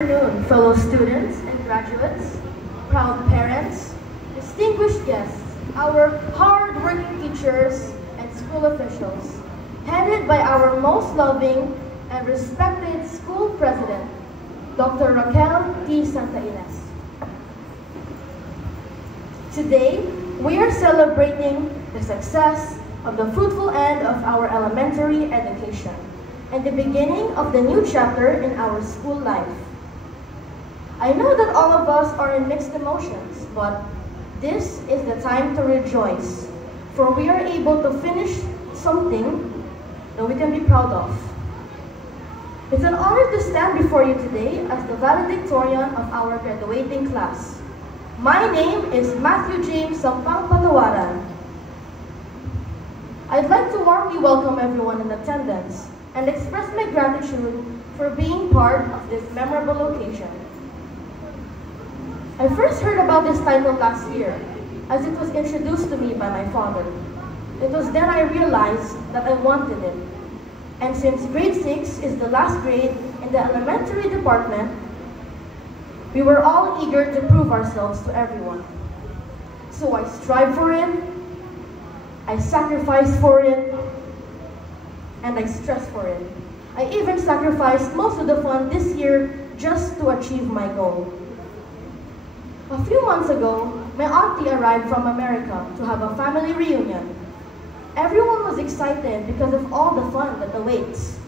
Afternoon, fellow students and graduates, proud parents, distinguished guests, our hard-working teachers and school officials, headed by our most loving and respected school president, Dr. Raquel T. Santa Ines. Today, we are celebrating the success of the fruitful end of our elementary education and the beginning of the new chapter in our school life. I know that all of us are in mixed emotions, but this is the time to rejoice, for we are able to finish something that we can be proud of. It's an honor to stand before you today as the valedictorian of our graduating class. My name is Matthew James Sampang Patawaran. I'd like to warmly welcome everyone in attendance and express my gratitude for being part of this memorable occasion. I first heard about this title last year, as it was introduced to me by my father. It was then I realized that I wanted it. And since grade 6 is the last grade in the elementary department, we were all eager to prove ourselves to everyone. So I strived for it, I sacrificed for it, and I stressed for it. I even sacrificed most of the fun this year just to achieve my goal. A few months ago, my auntie arrived from America to have a family reunion. Everyone was excited because of all the fun that awaits.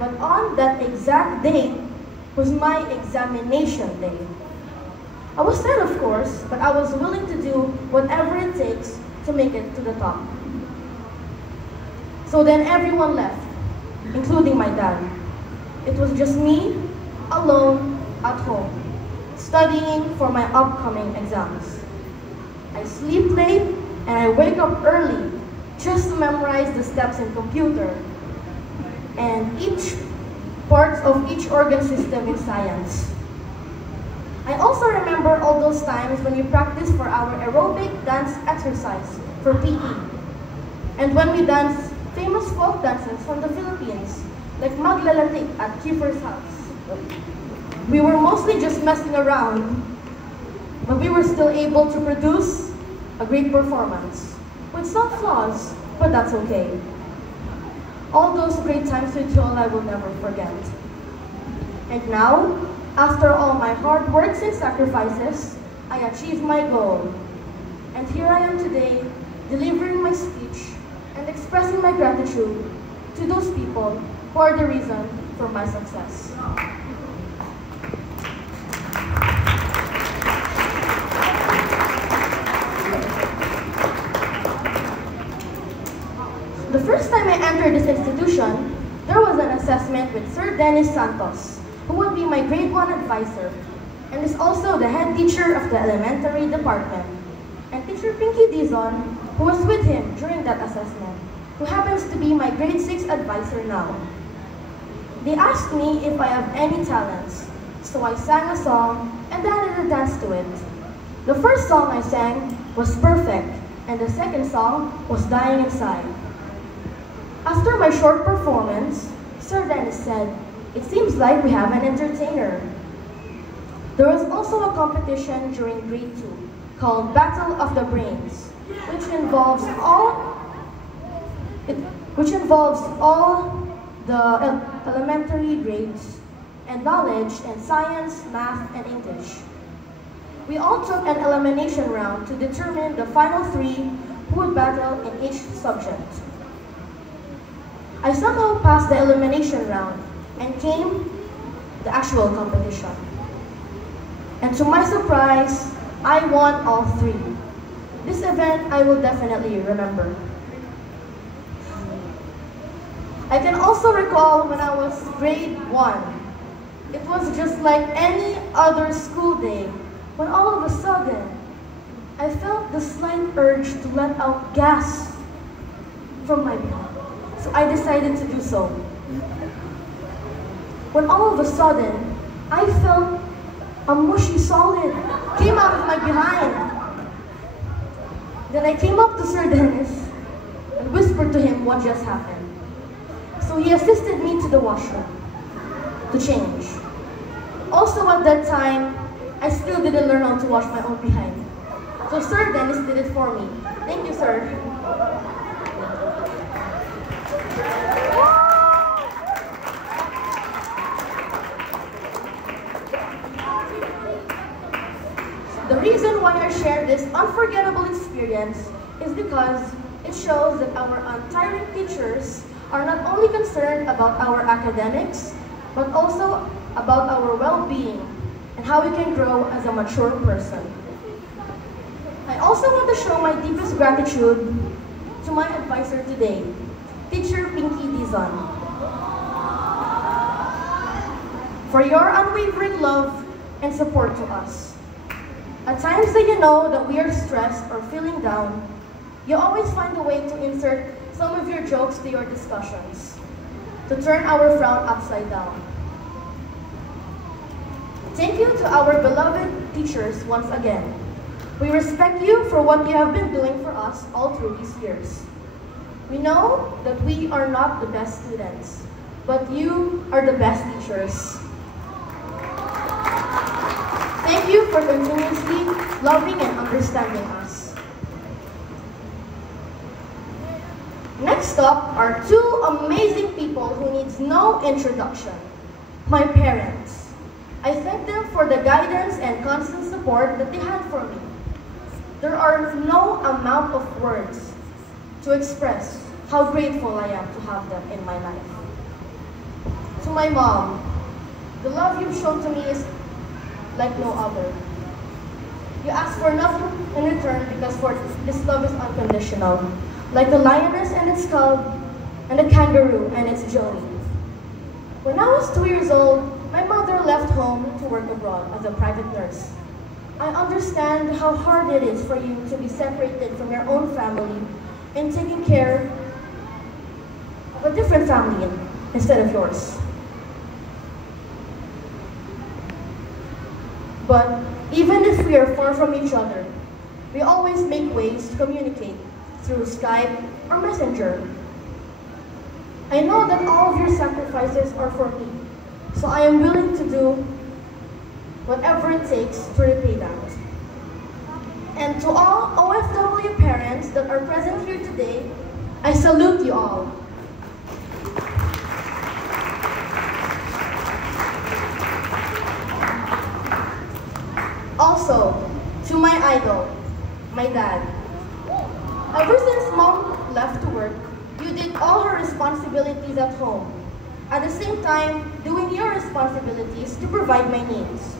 But on that exact date was my examination day. I was sad, of course, but I was willing to do whatever it takes to make it to the top. So then everyone left, including my dad. It was just me, alone, at home, studying for my upcoming exams. I sleep late and I wake up early just to memorize the steps in computer and each parts of each organ system in science. I also remember all those times when we practiced for our aerobic dance exercise for PE, and when we danced famous folk dances from the Philippines, like Maglalatik at Kiefer's house. We were mostly just messing around, but we were still able to produce a great performance, with some flaws, but that's okay. All those great times with Joel I will never forget. And now, after all my hard works and sacrifices, I achieved my goal. And here I am today, delivering my speech and expressing my gratitude to those people who are the reason for my success. The first time I entered this institution, there was an assessment with Sir Dennis Santos, who would be my grade 1 advisor, and is also the head teacher of the elementary department, and teacher Pinky Dizon, who was with him during that assessment, who happens to be my grade 6 advisor now. They asked me if I have any talents, so I sang a song and added a dance to it. The first song I sang was Perfect, and the second song was Dying Inside. After my short performance, Sir Dennis said, "It seems like we have an entertainer." There was also a competition during grade 2 called Battle of the Brains, which involves all the elementary grades and knowledge in science, math, and English. We all took an elimination round to determine the final 3 who would battle in each subject. I somehow passed the elimination round and came the actual competition. And to my surprise, I won all 3. This event I will definitely remember. I can also recall when I was grade 1. It was just like any other school day, when all of a sudden, I felt the slight urge to let out gas from my mouth. So I decided to do so. When all of a sudden, I felt a mushy solid came out of my behind. Then I came up to Sir Dennis and whispered to him what just happened. So he assisted me to the washroom to change. Also at that time, I still didn't learn how to wash my own behind. So Sir Dennis did it for me. Thank you, sir. The reason why I share this unforgettable experience is because it shows that our untiring teachers are not only concerned about our academics, but also about our well-being and how we can grow as a mature person. I also want to show my deepest gratitude to my advisor today, Teacher Pinky Dizon, for your unwavering love and support to us. At times that you know that we are stressed or feeling down, you always find a way to insert some of your jokes to your discussions, to turn our frown upside down. Thank you to our beloved teachers once again. We respect you for what you have been doing for us all through these years. We know that we are not the best students, but you are the best teachers. Thank you for continuously loving and understanding us. Next up are two amazing people who needs no introduction. My parents. I thank them for the guidance and constant support that they had for me. There are no amount of words to express how grateful I am to have them in my life. To my mom, the love you've shown to me is like no other. You ask for nothing in return because for this love is unconditional, like the lioness and its cub, and the kangaroo and its joey. When I was 2 years old, my mother left home to work abroad as a private nurse. I understand how hard it is for you to be separated from your own family and taking care of a different family instead of yours. But even if we are far from each other, we always make ways to communicate through Skype or Messenger. I know that all of your sacrifices are for me, so I am willing to do whatever it takes to repay that. And to all OFW parents that are present here today, I salute you all. Also, to my idol, my dad. Ever since mom left to work, you did all her responsibilities at home. At the same time, doing your responsibilities to provide my needs.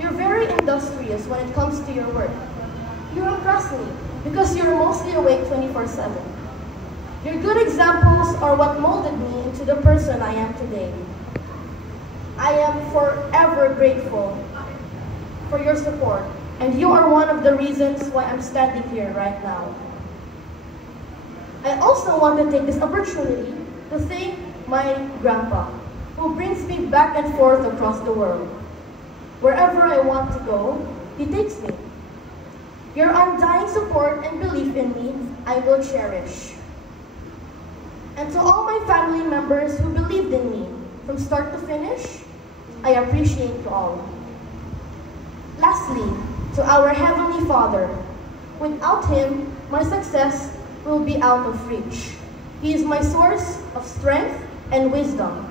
You're very industrious when it comes to your work. You impress me because you're mostly awake 24/7. Your good examples are what molded me into the person I am today. I am forever grateful for your support, and you are one of the reasons why I'm standing here right now. I also want to take this opportunity to thank my grandpa, who brings me back and forth across the world. Wherever I want to go, he takes me. Your undying support and belief in me, I will cherish. And to all my family members who believed in me from start to finish, I appreciate you all. Lastly, to our Heavenly Father, without Him, my success will be out of reach. He is my source of strength and wisdom.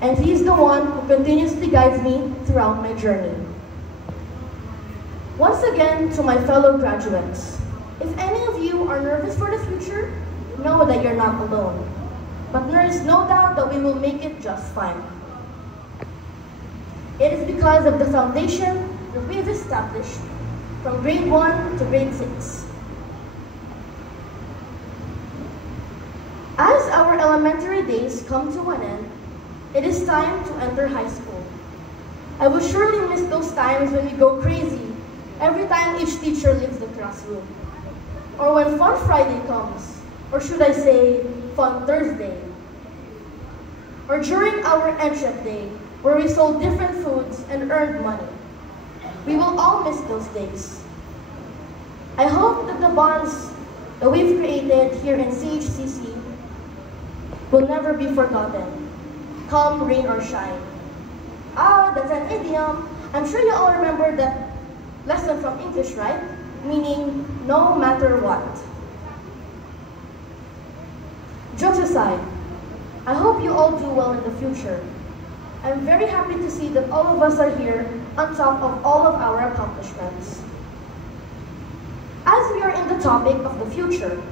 And He is the one who continuously guides me throughout my journey. Once again, to my fellow graduates, if any of you are nervous for the future, know that you're not alone. But there is no doubt that we will make it just fine. It is because of the foundation that we've established from grade 1 to grade 6. As our elementary days come to an end, it is time to enter high school. I will surely miss those times when we go crazy every time each teacher leaves the classroom. Or when Fun Friday comes, or should I say, Fun Thursday. Or during our Entrance Day, where we sold different foods and earned money. We will all miss those days. I hope that the bonds that we've created here in CHCC will never be forgotten, come rain or shine. Ah, that's an idiom. I'm sure you all remember that lesson from English, right? Meaning, no matter what. Jokes aside, I hope you all do well in the future. I'm very happy to see that all of us are here on top of all of our accomplishments. As we are in the topic of the future,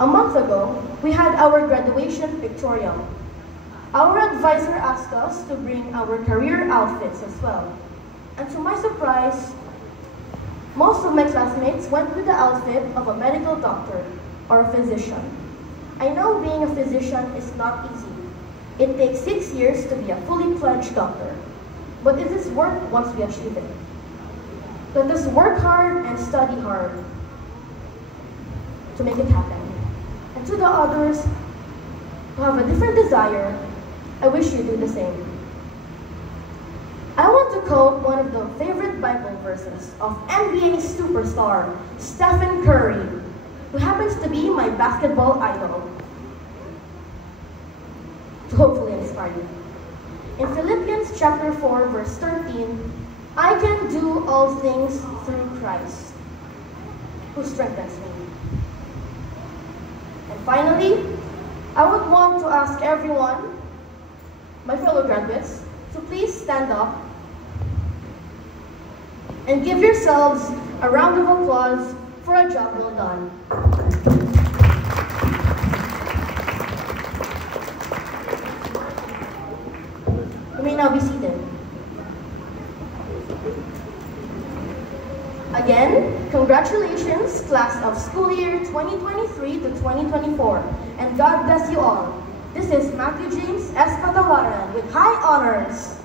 a month ago, we had our graduation pictorial. Our advisor asked us to bring our career outfits as well. And to my surprise, most of my classmates went with the outfit of a medical doctor or a physician. I know being a physician is not easy. It takes 6 years to be a fully fledged doctor. But it is worth once we achieve it. Let us work hard and study hard to make it happen. And to the others who have a different desire, I wish you do the same. I want to quote one of the favorite Bible verses of NBA superstar Stephen Curry, who happens to be my basketball idol, to hopefully inspire you. In Philippians chapter 4, verse 13, I can do all things through Christ, who strengthens me. And finally, I would want to ask everyone, my fellow graduates, to please stand up and give yourselves a round of applause for a job well done. You may now be seated. Again, congratulations, class of school year 2023 to 2024, and God bless you all. This is Matthew James S. Patawaran with high honors.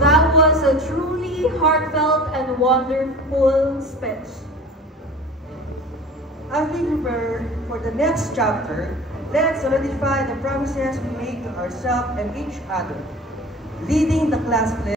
That was a truly heartfelt and wonderful speech. As we prepare for the next chapter, let's solidify the promises we make to ourselves and each other, leading the class